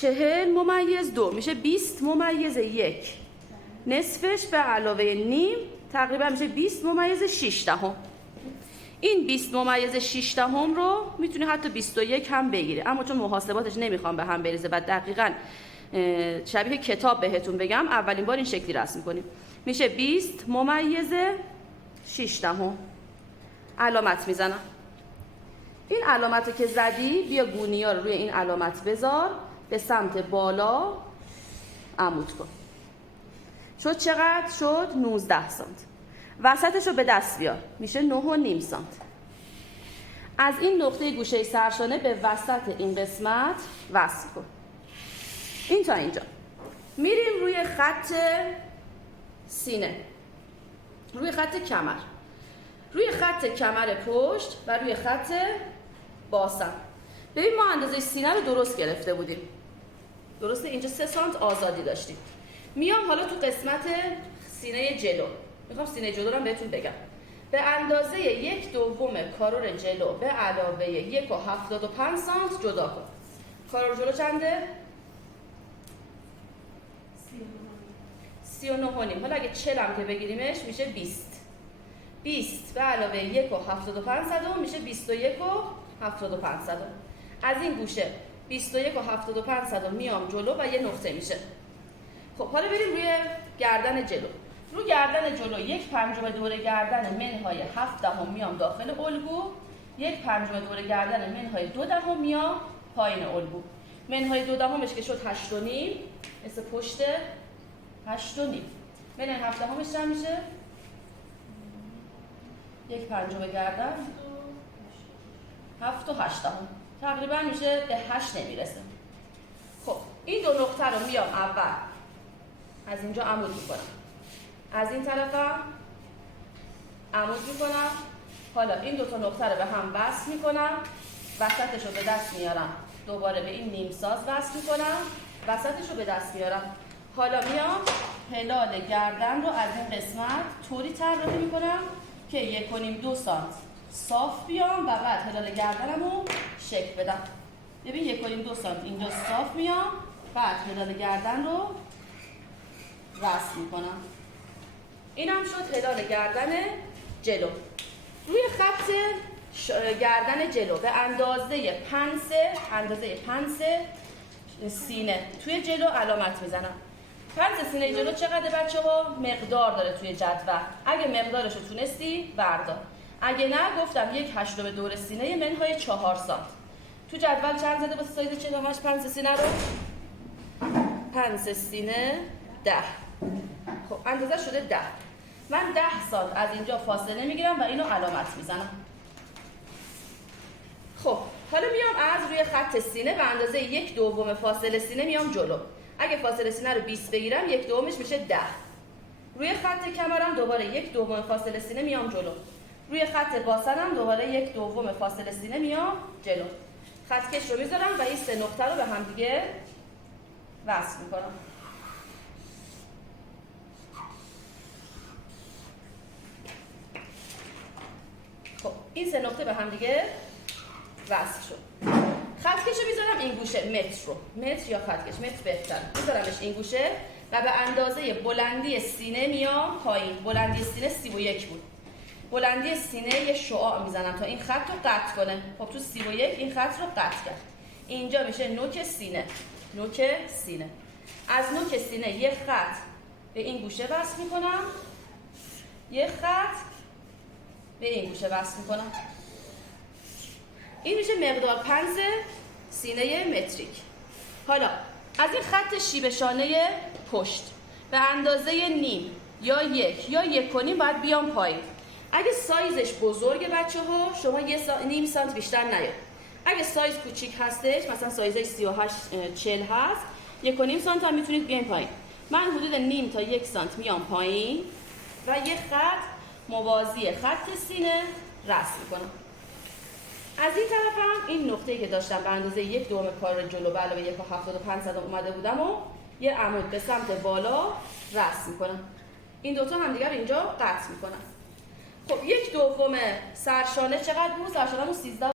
40 - 2 میشه 20 - 1. نصفش به علاوه نیم تقریبا میشه 20 - 6. این 20 - 6 رو میتونی حتی 21 هم بگیره، اما چون محاسباتش نمیخوام به هم بریزه و دقیقاً شبیه کتاب بهتون بگم، اولین بار این شکلی رسم کنیم. میشه 20 - 6. علامت میزنم. این علامت رو که زدی بیا گونیا رو روی این علامت بذار، به سمت بالا عمود کن. شد چقدر؟ شد 19 سانت. وسطش رو به دست بیار، میشه 9.5 سانت. از این نقطه گوشه سرشانه به وسط این قسمت وصل کن. این تا اینجا. میریم روی خط سینه، روی خط کمر، روی خط کمر پشت و روی خط باسن. ببین ما اندازه سینه رو درست گرفته بودیم، درسته؟ اینجا 3 سانت آزادی داشتیم. میام حالا تو قسمت سینه جلو، میخوام سینه جلو رو بهتون بگم. به اندازه 1/2 کارور جلو به علاوه 1.75 سانت جدا کن. کارور جلو چنده؟ 39.5. حالا اگه 40 هم که بگیریمش میشه 20. 20 به علاوه 1.75 میشه 21.75. از این گوشه 21.75 میام جلو و یه نقطه میشه. خب حالا بریم روی گردن جلو. رو گردن جلو 1/5 دور گردن منهای 7 میام داخل الگو، 1/5 دور گردن منهای 2 میام پایین الگو. منهای 2 که شد 8.5 مثل پشت 8.5. منهای 7 چند میشه؟ 1/5 گردن 7 و 8 تقریبا میشه به 8 نمیرسه. خب این دو نقطه رو میام اول از اینجا عمود میکنم، از این طرفم عمود میکنم. حالا این دو تا نقطه رو به هم وصل میکنم، وسطش رو به دست میارم، دوباره به این نیم ساز وصل میکنم، وسطش رو به دست میارم. حالا میام هلال گردن رو از این قسمت طوری طراحی میکنم که 1.5-2 سانت صاف بیام و بعد هلال گردنم رو شکل بدم. ببین 1.5-2 سانت اینجا صاف میام، بعد هلال گردن رو رسم میکنم. اینم شد هلال گردن جلو. روی خط گردن جلو به اندازه پنس سینه توی جلو علامت میزنم. پنس سینه جلو چقدر بچه ها؟ مقدار داره توی جدول. اگه مقدارش رو تونستی بردار، اگه نه گفتم 1/8 دور سینه منهای 4 سانت. تو جدول چند زده واسه سایز 48 پنس سینه رو؟ پنس سینه 10. خب اندازه شده 10. من 10 سانت از اینجا فاصله میگیرم و اینو علامت میزنم. خب حالا میام از روی خط سینه به اندازه 1/2 فاصله سینه میام جلو. اگه فاصله سینه رو 20 بگیرم 1/2 میشه 10. روی خط کمرم دوباره 1/2 فاصله سینه میام جلو. روی خط باسنم دوباره 1/2 فاصله سینه میام جلو. خط کش رو میذارم و این 3 نقطه رو به هم دیگه وصل میکنم. خب این 3 نقطه به هم دیگه وصل شد. خط کش رو میذارم این گوشه، متر یا خط کش، متر بهتر، میذارمش این گوشه و به اندازه بلندی سینه میام پایین. بلندی سینه 31 بود. بلندی سینه یه شعاع میزنم تا این خط رو قطع کنه. خب تو 31 این خط رو قطع کرد. اینجا میشه نوک سینه. از نوک سینه یه خط به این گوشه وصل میکنم، یه خط به این گوشه وصل میکنم. این میشه مقدار پنس سینه متریک. حالا از این خط شیب شانه پشت به اندازه نیم یا 1 یا 1.5 باید بیام پایین. اگه سایزش بزرگه بچه ها شما نیم سانت بیشتر نیاد. اگه سایز کوچیک هستش مثلا سایزش 38-40 هست 1.5 سانت هم میتونید بیاین پایین. من حدود نیم تا 1 سانت میام پایین و یه خط موازی خط سینه رسم میکنم. از این طرف هم این نقطه‌ای که داشتم به اندازه 1/2 کار جلو به علاوه 1.75 اومده بودم و یه عمود به سمت بالا رسم میکنم. این دوتا هم دیگر اینجا قطع میکنم. خب 1/2 سرشانه چقدر بود؟ سرشانه‌مون 13